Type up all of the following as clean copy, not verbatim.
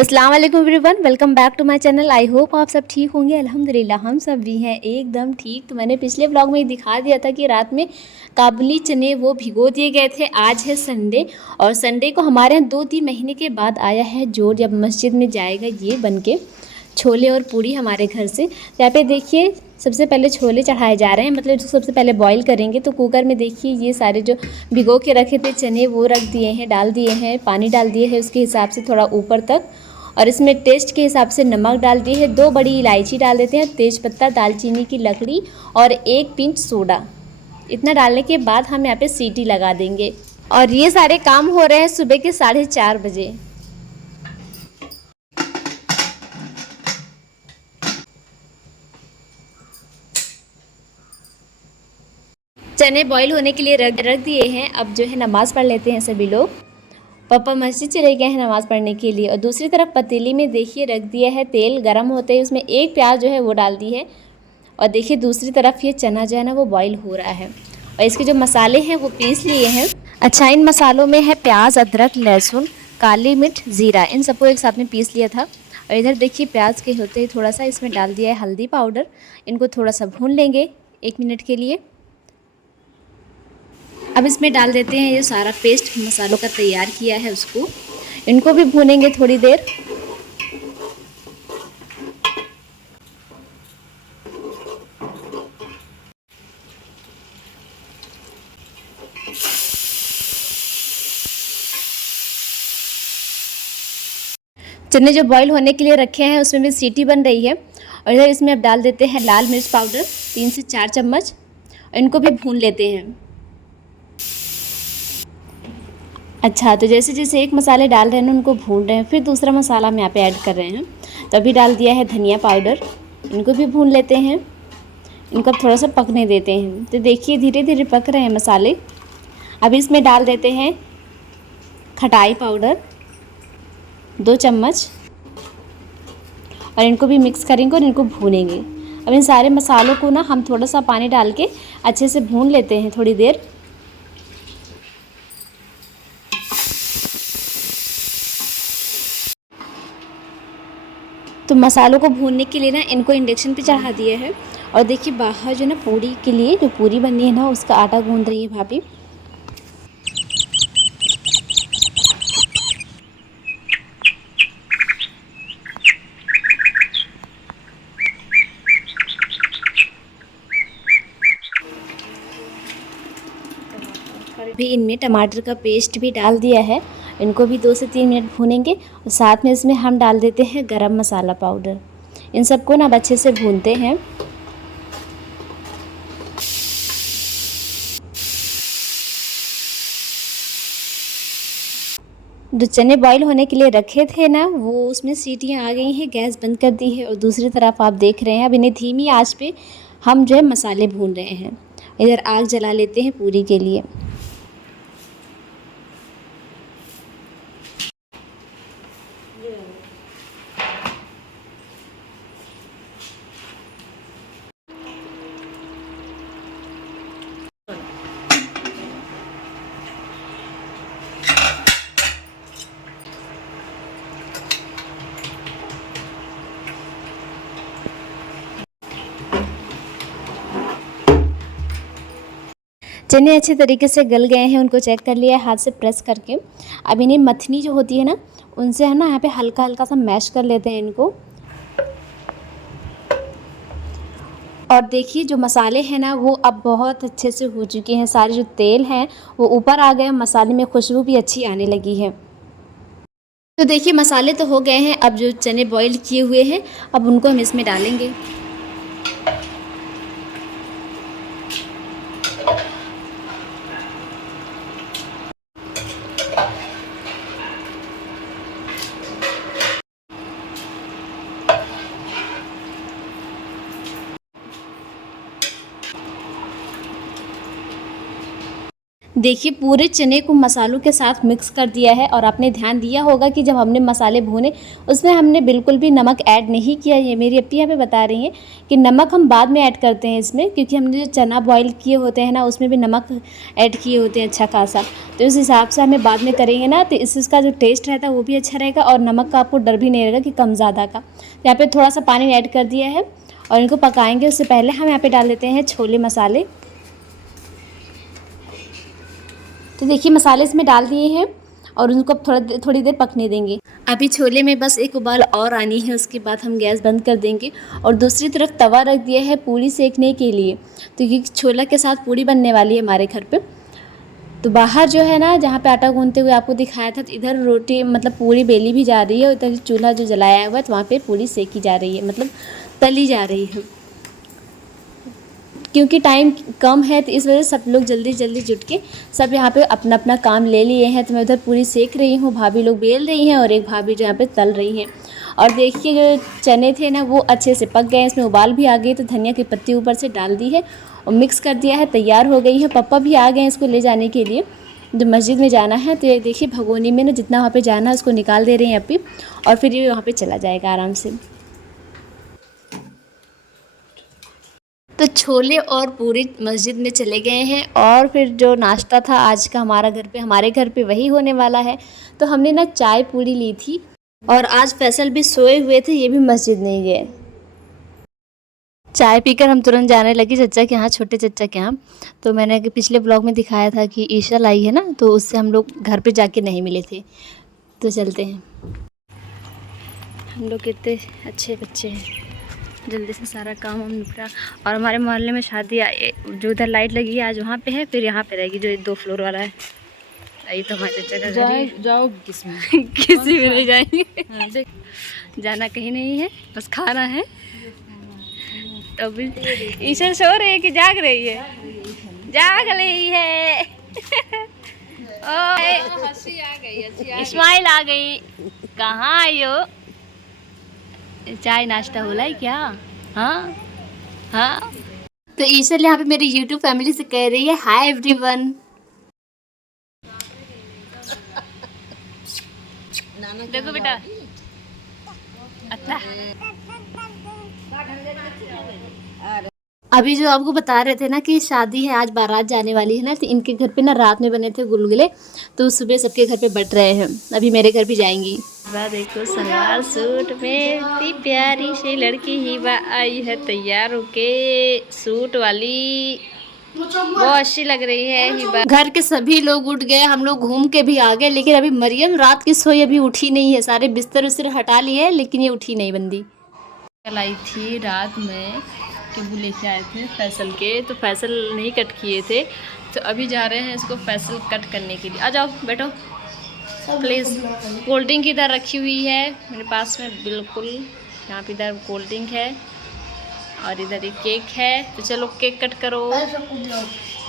अस्सलाम वालेकुम everyone, welcome back to my channel. I hope आप सब ठीक होंगे। अल्हम्दुलिल्लाह हम सब भी हैं एकदम ठीक। तो मैंने पिछले ब्लॉग में ही दिखा दिया था कि रात में काबुली चने वो भिगो दिए गए थे। आज है संडे और संडे को हमारे यहाँ 2-3 महीने के बाद आया है जोड़, जब मस्जिद में जाएगा ये बन के छोले और पूड़ी हमारे घर से। यहाँ पे देखिए सबसे पहले छोले चढ़ाए जा रहे हैं, मतलब जो सबसे पहले बॉईल करेंगे। तो कुकर में देखिए ये सारे जो भिगो के रखे थे चने वो रख दिए हैं, डाल दिए हैं, पानी डाल दिए हैं उसके हिसाब से थोड़ा ऊपर तक, और इसमें टेस्ट के हिसाब से नमक डाल दिए है। 2 बड़ी इलायची डाल देते हैं, तेज़पत्ता, दालचीनी की लकड़ी और 1 पिंच सोडा। इतना डालने के बाद हम यहाँ पे सीटी लगा देंगे। और ये सारे काम हो रहे हैं सुबह के 4:30 बजे। चने बॉईल होने के लिए रख दिए हैं। अब जो है नमाज़ पढ़ लेते हैं सभी लोग। पापा मस्जिद चले गए हैं नमाज़ पढ़ने के लिए। और दूसरी तरफ पतीली में देखिए रख दिया है तेल गरम होते ही, उसमें 1 प्याज जो है वो डाल दी है। और देखिए दूसरी तरफ ये चना जो है ना वो बॉईल हो रहा है और इसके जो मसाले हैं वो पीस लिए हैं। अच्छा, इन मसालों में है प्याज, अदरक, लहसुन, काली मिर्च, ज़ीरा, इन सबको एक साथ में पीस लिया था। और इधर देखिए प्याज के होते ही थोड़ा सा इसमें डाल दिया है हल्दी पाउडर। इनको थोड़ा सा भून लेंगे 1 मिनट के लिए। अब इसमें डाल देते हैं ये सारा पेस्ट मसालों का तैयार किया है उसको। इनको भी भूनेंगे थोड़ी देर। चने जो बॉईल होने के लिए रखे हैं उसमें भी सीटी बन रही है। और इधर इसमें अब डाल देते हैं लाल मिर्च पाउडर 3 से 4 चम्मच। इनको भी भून लेते हैं। अच्छा, तो जैसे जैसे एक मसाले डाल रहे हैं उनको भून रहे हैं, फिर दूसरा मसाला हम यहाँ पे ऐड कर रहे हैं। तो अभी डाल दिया है धनिया पाउडर। इनको भी भून लेते हैं। इनको अब थोड़ा सा पकने देते हैं। तो देखिए धीरे धीरे पक रहे हैं मसाले। अभी इसमें डाल देते हैं खटाई पाउडर 2 चम्मच और इनको भी मिक्स करेंगे और इनको भूनेंगे। अब इन सारे मसालों को ना हम थोड़ा सा पानी डाल के अच्छे से भून लेते हैं थोड़ी देर। तो मसालों को भूनने के लिए ना इनको इंडक्शन पे चढ़ा दिया है। और देखिए बाहर जो ना पूड़ी के लिए जो पूरी बननी है ना उसका आटा गूंद रही है भाभी। भी इनमें टमाटर का पेस्ट भी डाल दिया है। इनको भी 2 से 3 मिनट भूनेंगे। और साथ में इसमें हम डाल देते हैं गरम मसाला पाउडर। इन सबको ना अब अच्छे से भूनते हैं। जो चने बॉईल होने के लिए रखे थे ना वो उसमें सीटियाँ आ गई हैं। गैस बंद कर दी है और दूसरी तरफ आप देख रहे हैं अब इन्हें धीमी आंच पे हम जो है मसाले भून रहे हैं। इधर आग जला लेते हैं पूरी के लिए। चने अच्छे तरीके से गल गए हैं, उनको चेक कर लिया है हाथ से प्रेस करके। अब इन्हें मथनी जो होती है ना उनसे है ना यहाँ पे हल्का हल्का सा मैश कर लेते हैं इनको। और देखिए जो मसाले हैं ना वो अब बहुत अच्छे से हो चुके हैं। सारे जो तेल हैं वो ऊपर आ गए, मसाले में खुशबू भी अच्छी आने लगी है। तो देखिए मसाले तो हो गए हैं। अब जो चने बॉईल किए हुए हैं अब उनको हम इसमें डालेंगे। देखिए पूरे चने को मसालों के साथ मिक्स कर दिया है। और आपने ध्यान दिया होगा कि जब हमने मसाले भूने उसमें हमने बिल्कुल भी नमक ऐड नहीं किया। ये मेरी अप्पी यहाँ पे बता रही हैं कि नमक हम बाद में ऐड करते हैं इसमें, क्योंकि हमने जो चना बॉईल किए होते हैं ना उसमें भी नमक ऐड किए होते हैं अच्छा खासा। तो इस हिसाब से हमें बाद में करेंगे ना तो इसका जो टेस्ट रहता है वो भी अच्छा रहेगा और नमक का आपको डर भी नहीं रहेगा कि कम ज़्यादा का। यहाँ पर थोड़ा सा पानी ऐड कर दिया है और इनको पकाएंगे। उससे पहले हम यहाँ पे डाल देते हैं छोले मसाले। तो देखिए मसाले इसमें डाल दिए हैं और उनको अब थोड़ी देर पकने देंगे। अभी छोले में बस एक उबाल और आनी है, उसके बाद हम गैस बंद कर देंगे। और दूसरी तरफ तवा रख दिया है पूरी सेकने के लिए, तो ये छोला के साथ पूरी बनने वाली है हमारे घर पे। तो बाहर जो है ना जहाँ पे आटा गूंथते हुए आपको दिखाया था, तो इधर रोटी मतलब पूरी बेली भी जा रही है और इधर चूल्हा जो जलाया हुआ है तो वहाँ पे पूरी सेकी जा रही है, मतलब तली जा रही है। क्योंकि टाइम कम है तो इस वजह से सब लोग जल्दी जल्दी जुट के सब यहाँ पे अपना अपना काम ले लिए हैं। तो मैं उधर पूरी सेक रही हूँ, भाभी लोग बेल रही हैं और एक भाभी जो यहाँ पे तल रही हैं। और देखिए जो चने थे ना वो अच्छे से पक गए, इसमें उबाल भी आ गई। तो धनिया की पत्ती ऊपर से डाल दी है और मिक्स कर दिया है, तैयार हो गई है। पापा भी आ गए इसको ले जाने के लिए, जो मस्जिद में जाना है। तो ये देखिए भगोनी में ना जितना वहाँ पर जाना है उसको निकाल दे रहे हैं अभी, और फिर ये वहाँ पर चला जाएगा आराम से। तो छोले और पूरी मस्जिद में चले गए हैं और फिर जो नाश्ता था आज का हमारे घर पे वही होने वाला है। तो हमने ना चाय पूरी ली थी और आज फैसल भी सोए हुए थे, ये भी मस्जिद नहीं गए। चाय पीकर हम तुरंत जाने लगे चचा के यहाँ, छोटे चचा के यहाँ। तो मैंने पिछले ब्लॉग में दिखाया था कि ईशा आई है ना, तो उससे हम लोग घर पे जाके नहीं मिले थे। तो चलते हैं। हम लोग कितने अच्छे बच्चे हैं, जल्दी से सारा काम हम निपटा। और हमारे मोहल्ले में शादी जो उधर लाइट लगी है आज वहाँ पे है, फिर यहाँ पे रहेगी जो 2 फ्लोर वाला है। यही तो हमारे चचा का घर है। जाओ किसमें किसी में नहीं जाएंगे। जाना कहीं नहीं है, बस खाना है। तो अभी ईशा सो रही है कि जाग रही है? जाग रही है। हंसी आ गई, स्माइल आ गई। कहाँ आई हो? चाय नाश्ता होला है क्या? हाँ हाँ। तो ईशल यहाँ पे मेरी यूट्यूब फैमिली से कह रही है हाय एवरीवन। देखो बेटा, अच्छा अभी जो आपको बता रहे थे ना कि शादी है आज, बारात जाने वाली है ना, तो इनके घर पे ना रात में बने थे गुलगुले, तो सुबह सबके घर पे बट रहे हैं। अभी मेरे घर भी जाएंगी। देखो सलवार सूट में इतनी प्यारी सी लड़की हिबा आई है तैयार होके, सूट वाली बहुत अच्छी लग रही है हिबा। घर के सभी लोग उठ गए, हम लोग घूम के भी आ गए, लेकिन अभी मरियम रात की सोई अभी उठी नहीं है। सारे बिस्तर उस्तर हटा लिए है लेकिन ये उठी नहीं बंदी। कल आई थी रात में कि वो लेके आए थे फैसल के, तो फैसल नहीं कट किए थे, तो अभी जा रहे हैं इसको फैसल कट करने के लिए। आ जाओ बैठो प्लीज़। कोल्ड ड्रिंक इधर रखी हुई है मेरे पास में, बिल्कुल यहाँ पे इधर कोल्ड ड्रिंक है और इधर एक केक है। तो चलो केक कट करो।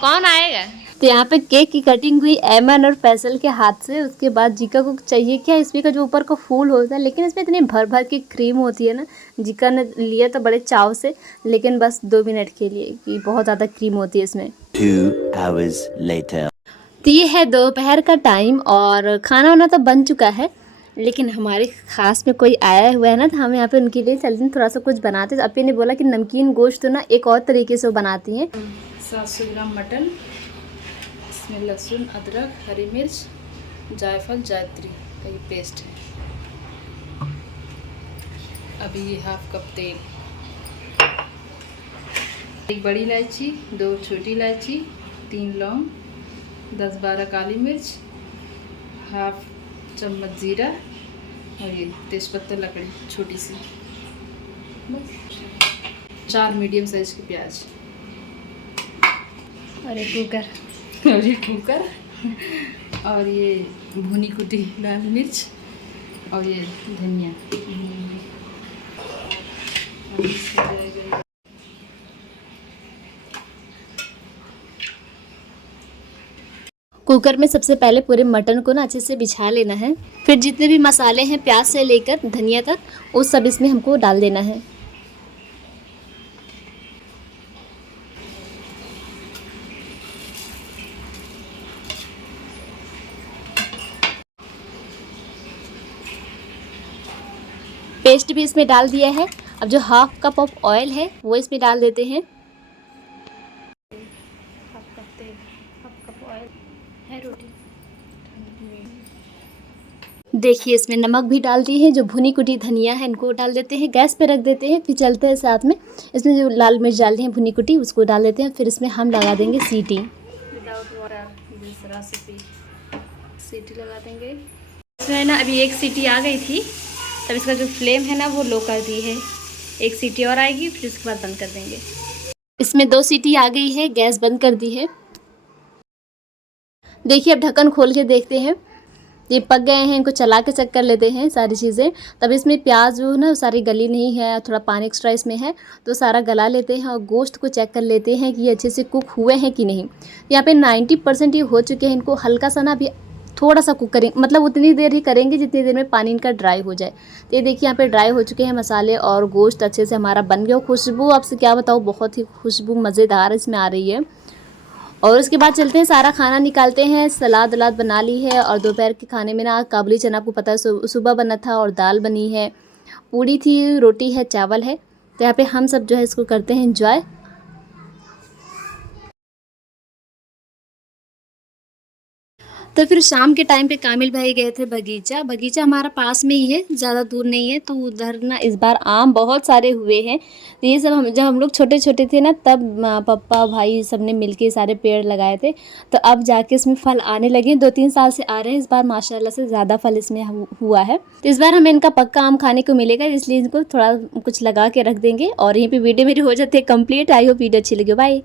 कौन आएगा? तो यहाँ पे केक की कटिंग हुई ऐमन और फैसल के हाथ से। उसके बाद जीका को चाहिए क्या, इसमें का जो ऊपर का फूल होता है, लेकिन इसमें इतनी भर भर की क्रीम होती है ना। जीका ने लिया तो बड़े चाव से, लेकिन बस 2 मिनट के लिए, कि बहुत ज़्यादा क्रीम होती है इसमें। 2 hours later। तो ये है दोपहर का टाइम और खाना वाना तो बन चुका है, लेकिन हमारे ख़ास में कोई आया हुआ है ना, तो हम यहाँ पे उनके लिए चलते थोड़ा सा कुछ बनाते। तो अपने ने बोला कि नमकीन गोश्त तो ना एक और तरीके से वो बनाती हैं। 700 ग्राम मटन, इसमें लहसुन, अदरक, हरी मिर्च, जायफल, जायत्री का ये पेस्ट है। अभी ये 1/2 कप तेल, 1 बड़ी इलायची, 2 छोटी इलायची, 3 लौंग, 10-12 काली मिर्च, 1/2 चम्मच जीरा और ये तेज़पत्ता लकड़ी छोटी सी, 4 मीडियम साइज के प्याज और एक कुकर और ये कुकर और ये भुनी कुटी लाल मिर्च और ये धनिया। कुकर में सबसे पहले पूरे मटन को ना अच्छे से बिछा लेना है, फिर जितने भी मसाले हैं प्याज से लेकर धनिया तक वो सब इसमें हमको डाल देना है। पेस्ट भी इसमें डाल दिया है। अब जो हाफ कप ऑफ ऑयल है वो इसमें डाल देते हैं। हाफ कप तेल, हाफ कप ऑयल है। रोटी देखिए इसमें नमक भी डाल दिए हैं। जो भुनी कुटी धनिया है इनको डाल देते हैं, गैस पे रख देते हैं। फिर चलते हैं साथ में इसमें जो लाल मिर्च डाल दी है भुनी कुटी उसको डाल देते हैं। फिर इसमें हम लगा देंगे सीटी। विदाउट वाटर दिस रेसिपी, सीटी लगा देंगे। इसमें ना अभी एक सीटी आ गई थी, तब इसका जो फ्लेम है ना वो लो कर दी है। एक सीटी और आएगी फिर उसके बाद बंद कर देंगे। इसमें 2 सीटी आ गई है, गैस बंद कर दी है। देखिए अब ढक्कन खोल के देखते हैं, ये पक गए हैं। इनको चला के चेक कर लेते हैं सारी चीज़ें। तब इसमें प्याज जो है ना सारी गली नहीं है, थोड़ा पानी एक्स्ट्रा इसमें है, तो सारा गला लेते हैं और गोश्त को चेक कर लेते हैं कि ये अच्छे से कुक हुए हैं कि नहीं। यहाँ पे 90% ये हो चुके हैं। इनको हल्का सा ना अभी थोड़ा सा कुक करेंगे, मतलब उतनी देर ही करेंगे जितनी देर में पानी इनका ड्राई हो जाए। तो ये देखिए यहाँ पे ड्राई हो चुके हैं मसाले और गोश्त अच्छे से हमारा बन गया। खुशबू आपसे क्या बताऊँ, बहुत ही खुशबू मज़ेदार इसमें आ रही है। और उसके बाद चलते हैं सारा खाना निकालते हैं। सलाद वलाद बना ली है और दोपहर के खाने में ना काबुली चना, आपको पता है सुबह बना था, और दाल बनी है, पूड़ी थी, रोटी है, चावल है। तो यहाँ पे हम सब जो है इसको करते हैं एंजॉय। तो फिर शाम के टाइम पे कामिल भाई गए थे बगीचा। बगीचा हमारा पास में ही है, ज़्यादा दूर नहीं है। तो उधर ना इस बार आम बहुत सारे हुए हैं। तो ये सब जब हम लोग छोटे छोटे थे ना तब पापा भाई सब ने मिलके सारे पेड़ लगाए थे। तो अब जाके इसमें फल आने लगे। 2-3 साल से आ रहे हैं। इस बार माशाल्लाह से ज़्यादा फल इसमें हुआ है। तो इस बार हमें इनका पक्का आम खाने को मिलेगा, इसलिए इनको थोड़ा कुछ लगा के रख देंगे। और यहीं पर वीडियो मेरी हो जाती है कम्प्लीट। आई होप वीडियो अच्छी लगी। बाय।